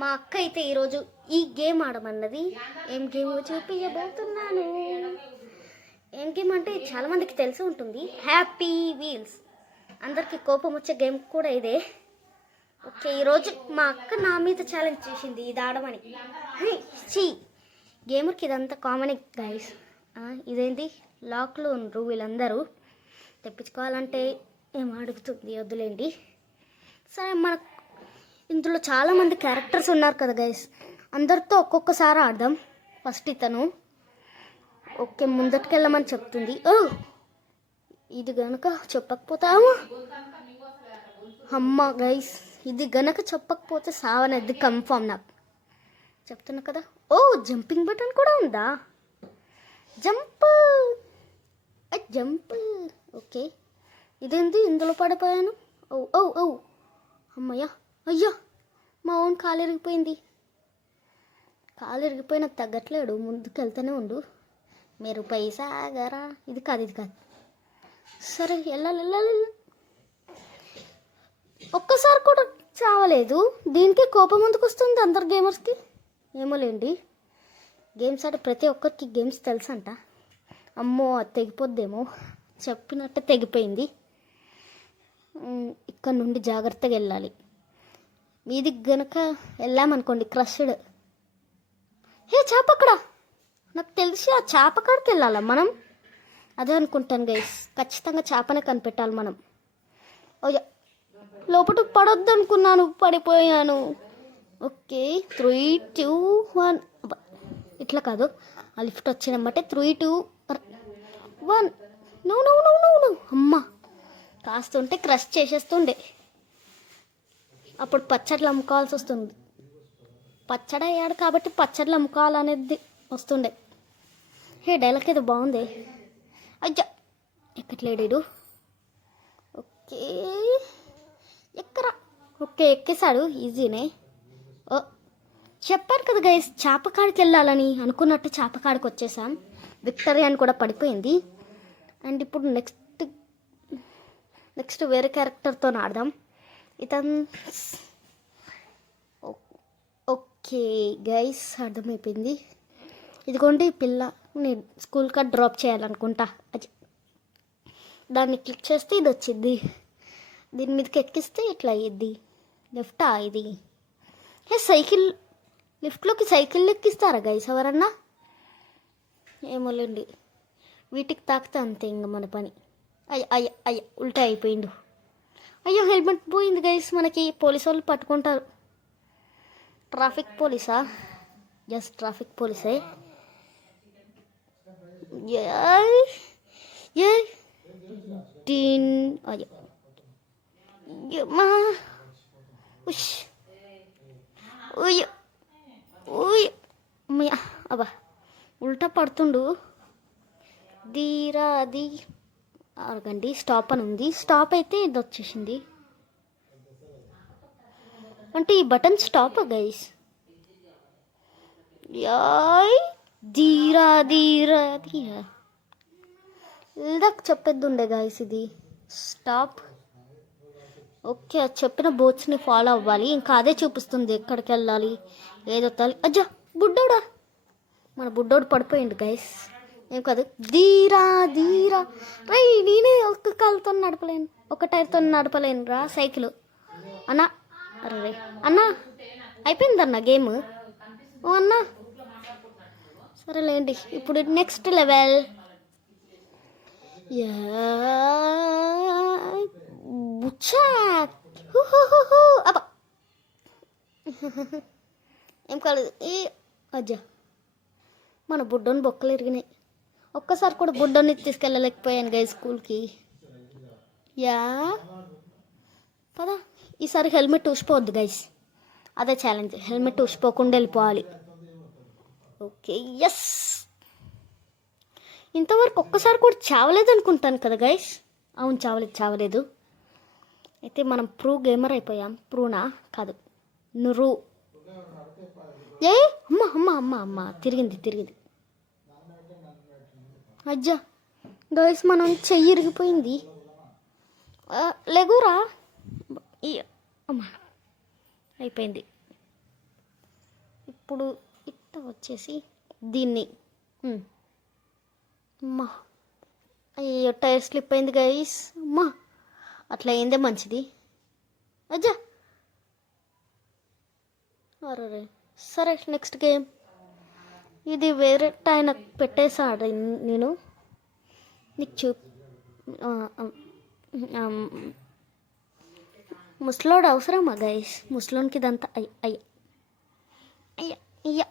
మా అక్క అయితే ఈరోజు ఈ గేమ్ ఆడమన్నది. ఏం గేమ్ చూపించబోతున్నాను. ఏం గేమ్ అంటే చాలామందికి తెలిసి ఉంటుంది, హ్యాపీ వీల్స్. అందరికీ కోపం వచ్చే గేమ్ కూడా ఇదే. ఓకే, ఈరోజు మా అక్క నా మీద ఛాలెంజ్ చేసింది ఇది ఆడమని. చీ, గేమర్కి ఇదంతా కామన్ గైస్. ఇదేంటి, లాక్లో ఉండరు వీళ్ళందరూ. తెప్పించుకోవాలంటే ఏం అడుగుతుంది, వద్దులేండి. సరే, మనకు ఇందులో చాలామంది క్యారెక్టర్స్ ఉన్నారు కదా గైస్, అందరితో ఒక్కొక్కసారి ఆడదాం. ఫస్ట్ ఇతను ఓకే ముందటికెళ్ళమని చెప్తుంది. ఇది గనక చెప్పకపోతాము అమ్మ గైస్, ఇది గనక చెప్పకపోతే సావనది కన్ఫామ్. నాకు చెప్తున్నా కదా. జంపింగ్ బటన్ కూడా ఉందా? Jump jump. ఓకే, ఇదేంటి ఇందులో పడిపోయాను. అమ్మయ్యా, అయ్యా మా ఓన్ కాలు ఇరిగిపోయింది. కాలు ఇరిగిపోయినా తగ్గట్లేడు, ముందుకు వెళ్తూనే ఉండు. మీరు పైసాగారా. ఇది కాదు. సరే, వెళ్ళాలి. ఒక్కసారి కూడా చావలేదు. దీనికే కోపం ఎందుకు వస్తుంది అందరు గేమర్స్కి? ఏమోలేండి, గేమ్స్ ఆడే ప్రతి ఒక్కరికి గేమ్స్ తెలుసంట. అమ్మో, అది తెగిపోద్దేమో. చెప్పినట్టే తెగిపోయింది. ఇక్కడ నుండి జాగ్రత్తగా వెళ్ళాలి. మీది గనక వెళ్ళామనుకోండి క్రష్డ్. చేప అక్కడ. నాకు తెలిసి ఆ చేప కాడికి వెళ్ళాలా మనం. అదే అనుకుంటాను గైస్, ఖచ్చితంగా చేపనే కనిపెట్టాలి మనం. లోపల పడొద్దు అనుకున్నాను, పడిపోయాను. ఓకే, 3, 2, 1. ఇట్లా కాదు, ఆ లిఫ్ట్ వచ్చినమ్మటే 3, 2, 1. నో. అమ్మ, కాస్తుంటే క్రష్ చేసేస్తుండే. అప్పుడు పచ్చళ్ళు అమ్ముకోవాల్సి వస్తుంది. పచ్చడి అయ్యాడు కాబట్టి పచ్చళ్ళు అమ్ముకోవాలనేది వస్తుండే. డైలాగ్ ఏదో బాగుంది. అయ్యా, ఎక్కట్లేడు. ఓకే, ఎక్కరా. ఓకే, ఎక్కేసాడు. ఈజీనే. చెప్పాను కదా గైస్, చేపకాడికి వెళ్ళాలని. అనుకున్నట్టు చేపకాడికి వచ్చేసాం. విక్టరీ అని కూడా పడిపోయింది. అండ్ ఇప్పుడు నెక్స్ట్ వేరే క్యారెక్టర్తో ఆడదాం. ఇతను ఓకే గైస్, అర్థమైపోయింది. ఇదిగోండి పిల్ల, నేను స్కూల్ కార్డ్ డ్రాప్ చేయాలనుకుంటా. దాన్ని క్లిక్ చేస్తే ఇది వచ్చింది. దీని మీదకి ఎక్కిస్తే ఇట్లా అయ్యిద్ది. లెఫ్టా ఇది? సైకిల్, లిఫ్ట్లోకి సైకిల్ ఎక్కిస్తారా గైస్ ఎవరన్నా? ఏమోలేండి, వీటికి తాకితే అంతే ఇంక మన పని. అయ్య ఉల్టా అయిపోయిండు. అయ్యో, హెల్మెట్ పోయింది గైస్. మనకి పోలీసు వాళ్ళు పట్టుకుంటారు. ట్రాఫిక్ పోలీసా? జస్ట్ ట్రాఫిక్ పోలీసే. అయ్యో అబ్బా, ఉల్టా పడుతుండు. అది అరగండి. స్టాప్ అని ఉంది. స్టాప్ అయితే ఇది వచ్చేసింది. అంటే ఈ బటన్ స్టాప్ గైస్. ధీరా ఇందాక చెప్పేది ఉండే గైస్, ఇది స్టాప్. ఓకే, చెప్పిన బోట్స్ని ఫాలో అవ్వాలి. ఇంకా అదే చూపిస్తుంది ఎక్కడికి వెళ్ళాలి, ఏదో తల్లి. అజ్జా, బుడ్డోడా. మన బుడ్డోడు పడిపోయిండు గైస్. ఏం కాదు. ధీరా నేనే ఒక్క కాలుతో నడపలేను, ఒక టైర్తో నడపలేను రా సైకిల్. అన్నా, అరే అన్నా, అయిపోయిందన్న గేమ్. అన్నా, సరేలేండి. ఇప్పుడు నెక్స్ట్ లెవెల్. అబ్బా, ఏం కాలేదు. అజ్జా, మన బుడ్డోని బొక్కలు ఇరిగినాయి. ఒక్కసారి కూడా బుడ్డోని తీసుకెళ్ళలేకపోయాను గై స్కూల్కి. పదా, ఈసారి హెల్మెట్ ఊసిపోవద్దు గైస్. అదే ఛాలెంజ్, హెల్మెట్ ఊసిపోకుండా వెళ్ళిపోవాలి. Okay, yes. ఇంతవరకు ఒక్కసారి కూడా చావలేదు అనుకుంటాను కదా గైస్. అవును, చావలేదు. అయితే మనం ప్రూ గేమర్ అయిపోయాం. ప్రూనా కాదు, నురు. అమ్మ తిరిగింది. అజ్జా గైస్, మనం చెయ్యి ఇరిగిపోయింది. లెగురా. అమ్మా, అయిపోయింది. ఇప్పుడు ఇట్ట వచ్చేసి దీన్ని అమ్మా అయ్యో టైర్ స్లిప్ అయింది గైస్. అమ్మా అట్లా అయిందే మంచిది. అజ్జా అరే సరే నెక్స్ట్ గేమ్. ఇది వేరే ఆయన పెట్టేసాడు నేను నీకు ముసలోడు అవసరమా గైస్? ముసలోనికి ఇదంతా అయ్య అయ్య అయ్య అయ్య.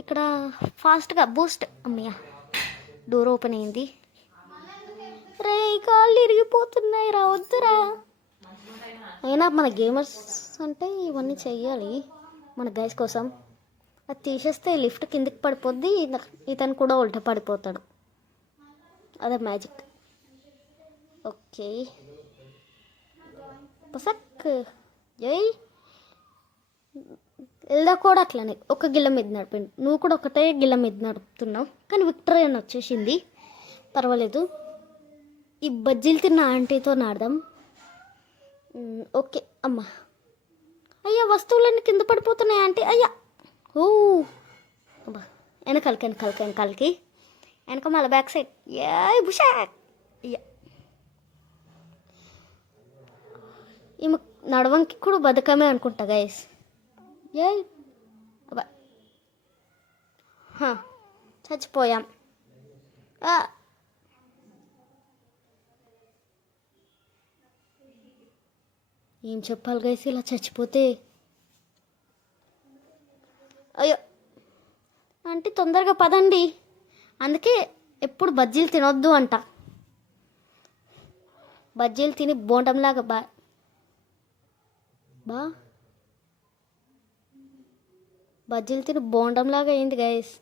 ఇక్కడ ఫాస్ట్గా బూస్ట్. అమ్మయ్య డోర్ ఓపెన్ అయింది. రే కాళ్ళు ఇరిగిపోతున్నాయి, రావద్దురా. అయినా మన గేమర్స్ అంటే ఇవన్నీ చెయ్యాలి మన గైస్ కోసం. అది తీసేస్తే లిఫ్ట్ కిందికి పడిపోద్ది, ఇతను కూడా ఉల్టా పడిపోతాడు. అదే మ్యాజిక్. ఓకే పసక్ జై. ఎల్దా కూడా అట్లనే ఒక గిల్ల మీద నడిపిండు. నువ్వు కూడా ఒకటే గిల్ల మీద నడుపుతున్నావు, కానీ విక్టరీ అని వచ్చేసింది. పర్వాలేదు. ఈ బజ్జీలు తిన్న ఆంటీతో నాడదాం. ఓకే అమ్మా. అయ్యా వస్తువులన్నీ కింద పడిపోతున్నాయి ఆంటీ. అయ్యా ఓ అబ్బా వెనకాలకి వెనక మళ్ళీ బ్యాక్ సైడ్. ఏ బుషా అయ్యా. ఈమె నడవంకి కూడా బతకమే అనుకుంటా గైస్. ఏ అబ్బా చచ్చిపోయాం. ఏం చెప్పాలి గైస్ ఇలా చచ్చిపోతే? అయ్యో అంటే తొందరగా పదండి. అందుకే ఎప్పుడు బజ్జీలు తినొద్దు అంట. బజ్జీలు తిని బోండంలాగా బజ్జీలు తిని బోండంలాగా అయింది గైస్.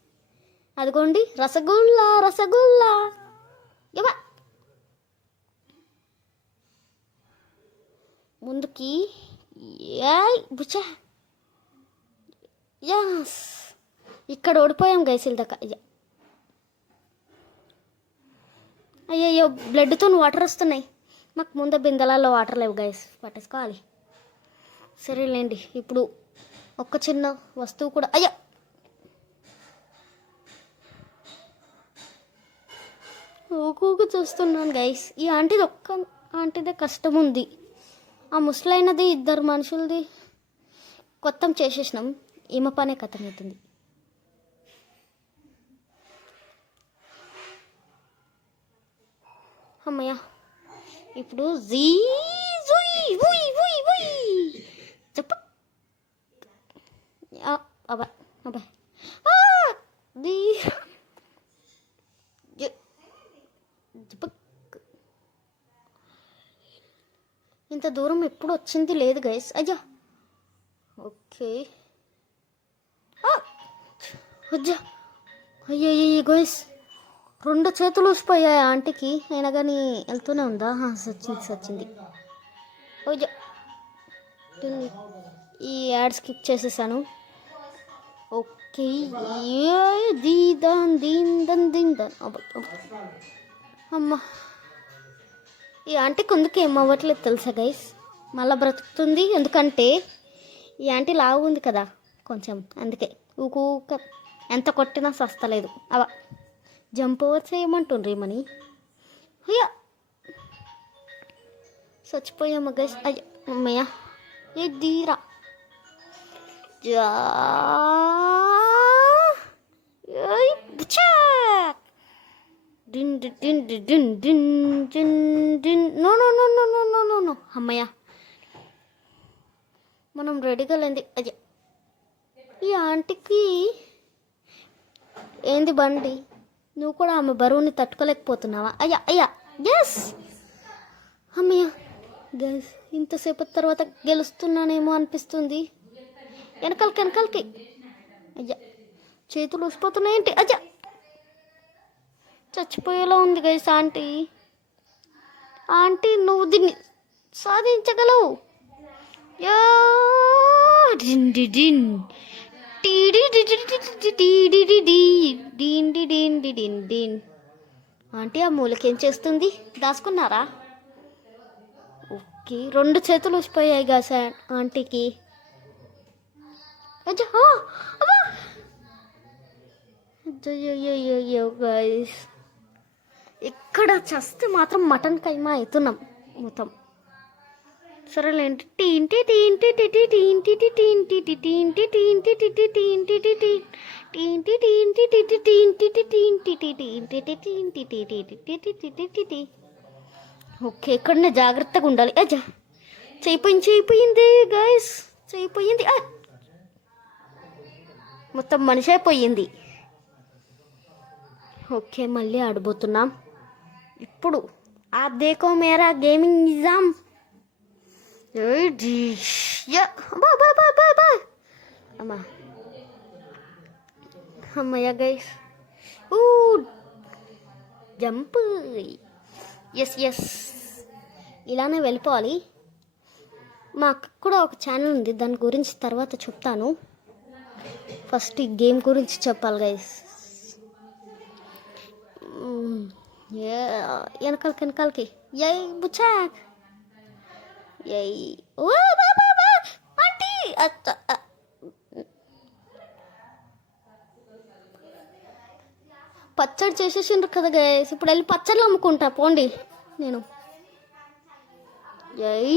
అదిగోండి రసగుల్లా ఇవా. ముందుకి బుచ్చా. యాస్ ఇక్కడ ఓడిపోయాం గైస్ దాకా. అయ్యయ్యో బ్లడ్తో వాటర్ వస్తున్నాయి. మాకు ముందు బిందెలలో వాటర్ లేవు గైస్, పట్టేసుకోవాలి. సరేలేండి. ఇప్పుడు ఒక్క చిన్న వస్తువు కూడా అయ్యా ఊకూకు చూస్తున్నాను గైస్. ఈ ఆంటీది ఒక్క ఆంటీదే కష్టం ఉంది. ఆ ముసలైనది ఇద్దరు మనుషులది కొత్తం చేసేసినాం. ఈమె పనే కథమవుతుంది. అమ్మయ్య ఇప్పుడు చెప్ప అబ్బా అబ్బా ఇంత దూరం ఎప్పుడు వచ్చింది లేదు గైస్. అయ్యా ఓకే అజ్జా అయ్యో గైస్ 2 చేతులు ఊసిపోయాయి ఆంటీకి. అయినా కానీ వెళ్తూనే ఉందా? సచ్చింది. అయ్యో ఈ యాడ్ స్కిప్ చేసేసాను. ఓకే దీన్ అమ్మ. ఈ ఆంటీకి ఎందుకు ఏం అవ్వట్లేదు తెలుసా గైస్? మళ్ళీ బ్రతుకుతుంది. ఎందుకంటే ఈ ఆంటీ లావు ఉంది కదా కొంచెం, అందుకే ఊక ఎంత కొట్టినా సస్తలేదు. అవా జంప్ ఓవర్ చేయమంటుండ్రి మని. అయ్యా చచ్చిపోయాము గైస్. అయ్యా అమ్మయ్య ఏ దీరా నో. అమ్మయ్య మనం రెడీగా లేంది. అయ్యా ఈ ఆంటీకి ఏంది బండి? నువ్వు కూడా ఆమె బరువుని తట్టుకోలేకపోతున్నావా? అయ్యా ఎస్ అమ్మయ్య గైస్. ఇంతసేపటి తర్వాత గెలుస్తున్నానేమో అనిపిస్తుంది. వెనకాలకి అయ్యా చేతులు ఊసిపోతున్నాయేంటి? అయ్యా చచ్చిపోయేలా ఉంది గైస్ ఆంటీ నువ్వు దీన్ని సాధించగలవు. ఆంటీ ఆ మూలకేం చేస్తుంది? దాచుకున్నారా? ఓకే 2 చేతులు ఊసిపోయాయి గా సార్ ఆంటీకి. అయ్యో గైస్, ఇక్కడ చస్తే మాత్రం మటన్ కైమా అవుతున్నాం మొత్తం. సరేలేండి. టీంటి టీంటి టిటి టీంటి టీంటి టీంటి టీంటి టిటి టీంటి టిటి టీంటి టీంటి టిటి టీంటి టీంటి టీంటి టీంటి టీంటి టిటి. ఓకే, ఇక్కడనే జాగ్రత్తగా ఉండాలి. అజ్జా, చేయిపోయింది గైస్, చేయిపోయింది. మొత్తం మనిషి అయిపోయింది. ఓకే, మళ్ళీ ఆడబోతున్నాం ఇప్పుడు. आप देखो मेरा गेमिंग निज़ाम. అమ్మా అమ్మయ్య గైస్, జంప్. ఎస్, ఇలానే వెళ్ళిపోవాలి. మా అక్క కూడా ఒక ఛానల్ ఉంది, దాని గురించి తర్వాత చెప్తాను. ఫస్ట్ ఈ గేమ్ గురించి చెప్పాలి గైస్. వెనకాలకి యై బుచ్చాక్, యై. ఓ ఆంటీ, పచ్చడి చేసేసిండ్రు కదా గైస్. ఇప్పుడు వెళ్ళి పచ్చళ్ళు అమ్ముకుంటా పోండి. నేను యై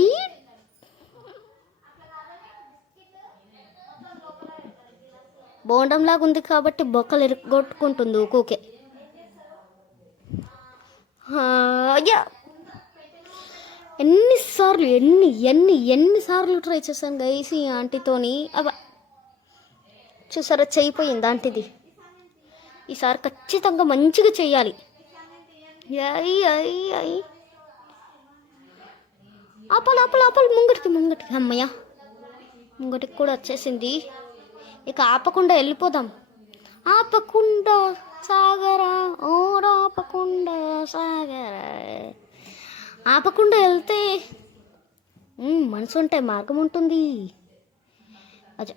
బోండంలాగా ఉంది కాబట్టి బొక్కలు ఎరుగొట్టుకుంటుంది ఊకే. అయ్యా, ఎన్నిసార్లు ట్రై చేశాను గైస్ ఈ ఆంటీతోని. అబ్బా, చూసారా, చేయిపోయింది ఆంటీది. ఈసారి ఖచ్చితంగా మంచిగా చెయ్యాలి. ఆపాలి ముంగటికి. అమ్మయ్య, ముంగటికి కూడా వచ్చేసింది. ఇక ఆపకుండా వెళ్ళిపోదాం. ఆపకుండా సాగరా, ఆపకుండా సాగరా. ఆపకుండా వెళ్తే మనసు ఉంటే మార్గం ఉంటుంది. అచ్చా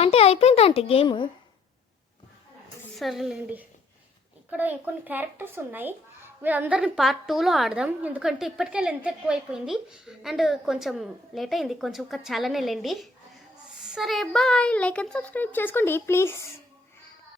అంటే అయిపోయింది ఆంటీ గేమ్. సరేలేండి, ఇక్కడ ఇంకొన్ని క్యారెక్టర్స్ ఉన్నాయి. వీళ్ళందరినీ పార్ట్ 2లో ఆడదాం, ఎందుకంటే ఇప్పటికే లెంత్ ఎక్కువ అయిపోయింది అండ్ కొంచెం లేట్ అయింది. కొంచెం చాలానే లేండి. సరే బాయ్. లైక్ అండ్ సబ్స్క్రైబ్ చేసుకోండి ప్లీజ్.